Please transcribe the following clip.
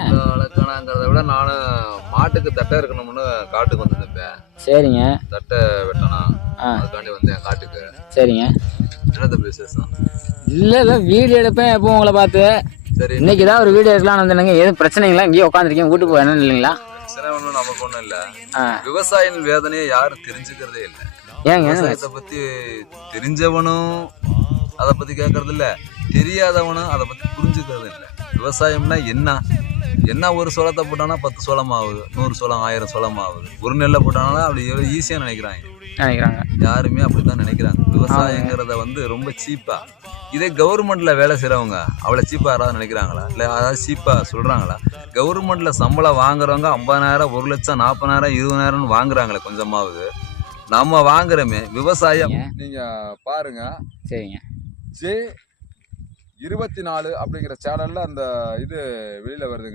வளர்க்கணுங்கிறத விட நானும் மாட்டுக்கு தட்டை இருக்கணும்னு காட்டுக்கு வந்துருப்பேன். சரிங்க. தட்டை வெட்டணும், அதுக்காண்டி வந்தேன் காட்டுக்கு. சரிங்க. என்ன தம்பி விசேஷம்? இல்லை வீடியோ எடுப்பேன் எப்போ உங்களை பார்த்து. சரி, இன்னைக்கு தான் ஒரு வீடியோ எடுக்கலாம்னு வந்தேங்க. எதுவும் பிரச்சனைங்களா? இங்கேயே உட்காந்துருக்கீங்க, வீட்டுக்கு போய் என்ன இல்லைங்களா? பிரச்சனை ஒன்றும் நமக்கு ஒன்றும் இல்லை. விவசாயியின் வேதனையை யாரும் தெரிஞ்சுக்கிறதே இல்லை. ஏங்க விவசாயத்தை பத்தி தெரிஞ்சவனும் அதை பத்தி கேட்கறது இல்லை, தெரியாதவனும் அதை பத்தி புரிஞ்சுக்கிறது இல்லை. விவசாயம்னா என்ன ஒரு சோளத்தை போட்டானா 10 சோளம் ஆகுது, 100 சோளம் 1000 சோளம் ஆகுது. ஒரு நெல்லை போட்டானா அப்படி ஈஸியா நினைக்கிறாங்க. யாருமே அப்படித்தான் நினைக்கிறாங்க. விவசாயங்கிறத ரொம்ப சீப்பா. இதே கவர்மெண்ட்ல வேலை செய்யறவங்க அவ்வளவு சீப்பா யாராவது நினைக்கிறாங்களா? இல்ல அதாவது சீப்பா சொல்றாங்களா? கவர்மெண்ட்ல சம்பளம் வாங்குறவங்க 50,000, 1 லட்சம், 40,000, 20,000 வாங்குறாங்களே கொஞ்சமாவது. நம்ம வாங்குறோமே விவசாயம். நீங்க பாருங்க. சரிங்க. J24 அப்படிங்கிற சேனல்ல அந்த இது வெளியில வருதுங்க.